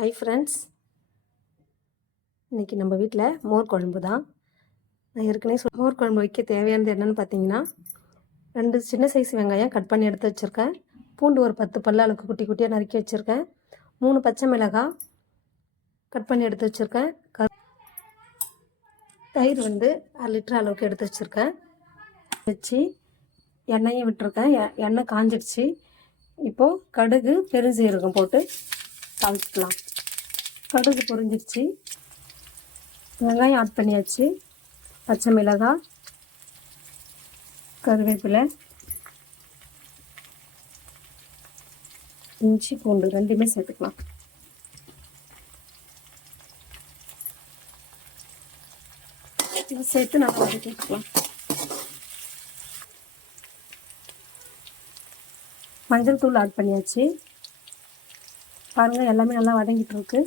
Hi friends, இன்றைக்கி நம்ம வீட்டில் மோர் குழம்பு தான். நான் ஏற்கனவே மோர் குழம்பு வைக்க தேவையானது என்னென்னு பார்த்தீங்கன்னா, 2 சின்ன சைஸ் வெங்காயம் கட் பண்ணி எடுத்து வச்சுருக்கேன். பூண்டு ஒரு 10 பல்லு அளவுக்கு குட்டி குட்டியாக நறுக்கி வச்சுருக்கேன். 3 பச்சை மிளகாய் கட் பண்ணி எடுத்து வச்சுருக்கேன். தயிர் 1/2 லிட்டர் அளவுக்கு எடுத்து வச்சுருக்கேன். வச்சு எண்ணெயும் விட்டுருக்கேன். எண்ணெய் காஞ்சிடுச்சு. இப்போது கடுகு பெருஞ்சீரகம் போட்டு தாளிச்சிக்கலாம். கடுகு பொரிஞ்சிடுச்சு. வெங்காயம் ஆட் பண்ணியாச்சு. பச்சை மிளகாய், கருவேப்பிலை, இஞ்சி பூண்டு 2மே சேர்த்துக்கலாம். இது சேர்த்து நல்லா வதக்கிக்கலாம். மஞ்சள் தூள் ஆட் பண்ணியாச்சு. பாருங்கள், எல்லாமே நல்லா வதங்கிட்டு இருக்கு.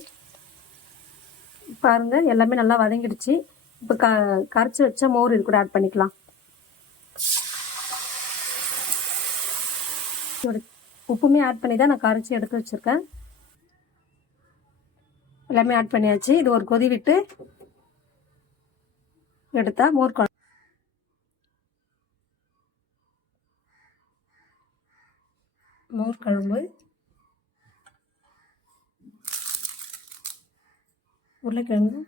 பாருங்கள், எல்லாமே நல்லா வதங்கிடுச்சு. இப்போ கரைச்சி வச்ச மோர் இது கூட ஆட் பண்ணிக்கலாம். உப்புமே ஆட் பண்ணி தான் நான் கரைச்சி எடுத்து வச்சுருக்கேன். எல்லாமே ஆட் பண்ணியாச்சு. இது ஒரு கொதி விட்டு எடுத்தா மோர் குழம்பு. மோர் குழம்பு உருளைக்கிழங்கு